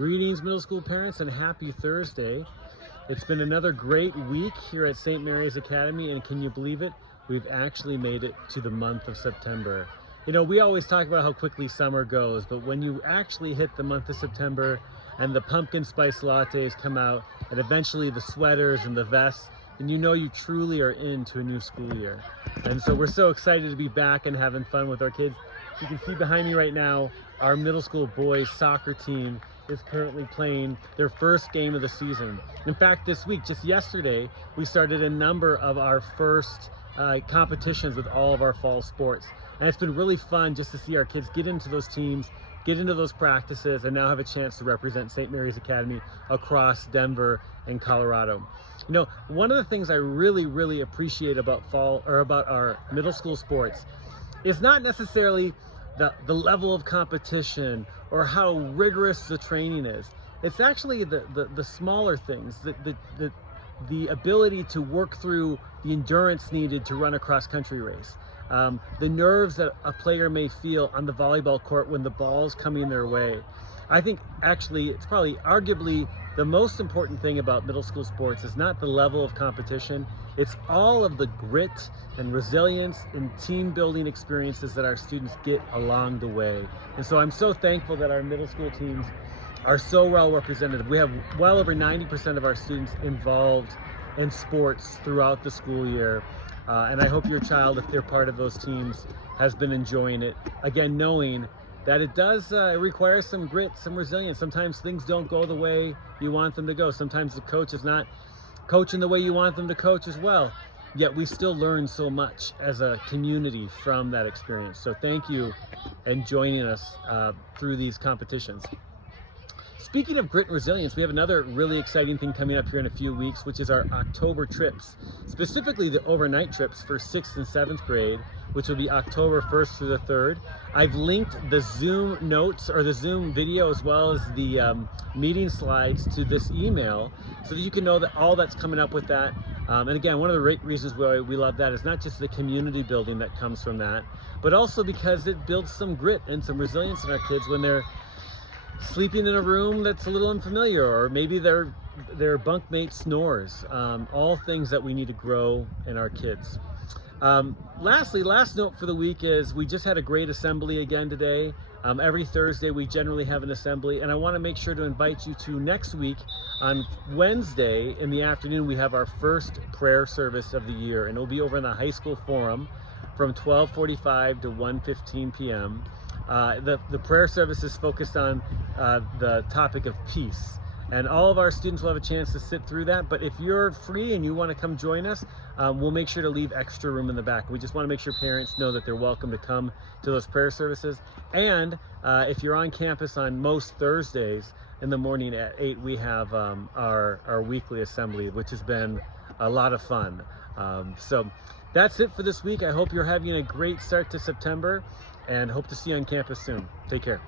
Greetings, middle school parents, and happy Thursday. It's been another great week here at St. Mary's Academy, and can you believe it? We've actually made it to the month of September. You know, we always talk about how quickly summer goes, but when you actually hit the month of September and the pumpkin spice lattes come out, and eventually the sweaters and the vests, then you know you truly are into a new school year. And so we're so excited to be back and having fun with our kids. You can see behind me right now, our middle school boys soccer team is currently playing their first game of the season. In fact, this week, just yesterday, we started a number of our first competitions with all of our fall sports. And it's been really fun just to see our kids get into those teams, get into those practices, and now have a chance to represent St. Mary's Academy across Denver and Colorado. You know, one of the things I really appreciate about about our middle school sports is not necessarily the level of competition or how rigorous the training is. It's actually the smaller things, the ability to work through the endurance needed to run a cross-country race, the nerves that a player may feel on the volleyball court when the ball's coming their way. I think actually it's probably arguably the most important thing about middle school sports is not the level of competition, it's all of the grit and resilience and team building experiences that our students get along the way. And so I'm so thankful that our middle school teams are so well represented. We have well over 90% of our students involved in sports throughout the school year. And I hope your child, if they're part of those teams, has been enjoying it. Again, knowing that it does require some grit, some resilience. Sometimes things don't go the way you want them to go. Sometimes the coach is not coaching the way you want them to coach as well. Yet we still learn so much as a community from that experience. So thank you and joining us through these competitions. Speaking of grit and resilience, we have another really exciting thing coming up here in a few weeks, which is our October trips, specifically the overnight trips for 6th and 7th grade, which will be October 1st through the 3rd. I've linked the Zoom notes or the Zoom video as well as the meeting slides to this email so that you can know that all that's coming up with that. And again, one of the reasons why we love that is not just the community building that comes from that, but also because it builds some grit and some resilience in our kids when they're sleeping in a room that's a little unfamiliar, or maybe their bunkmate snores. All things that we need to grow in our kids. Lastly, last note for the week is we just had a great assembly again today. Every Thursday we generally have an assembly, and I want to make sure to invite you to next week on Wednesday in the afternoon. We have our first prayer service of the year, and it'll be over in the high school forum from 12:45 to 1:15 p.m. The prayer service is focused on the topic of peace, and all of our students will have a chance to sit through that. But if you're free and you want to come join us, we'll make sure to leave extra room in the back. We just want to make sure parents know that they're welcome to come to those prayer services. And if you're on campus on most Thursdays in the morning at 8, we have our weekly assembly, which has been a lot of fun. So that's it for this week. I hope you're having a great start to September, and hope to see you on campus soon. Take care.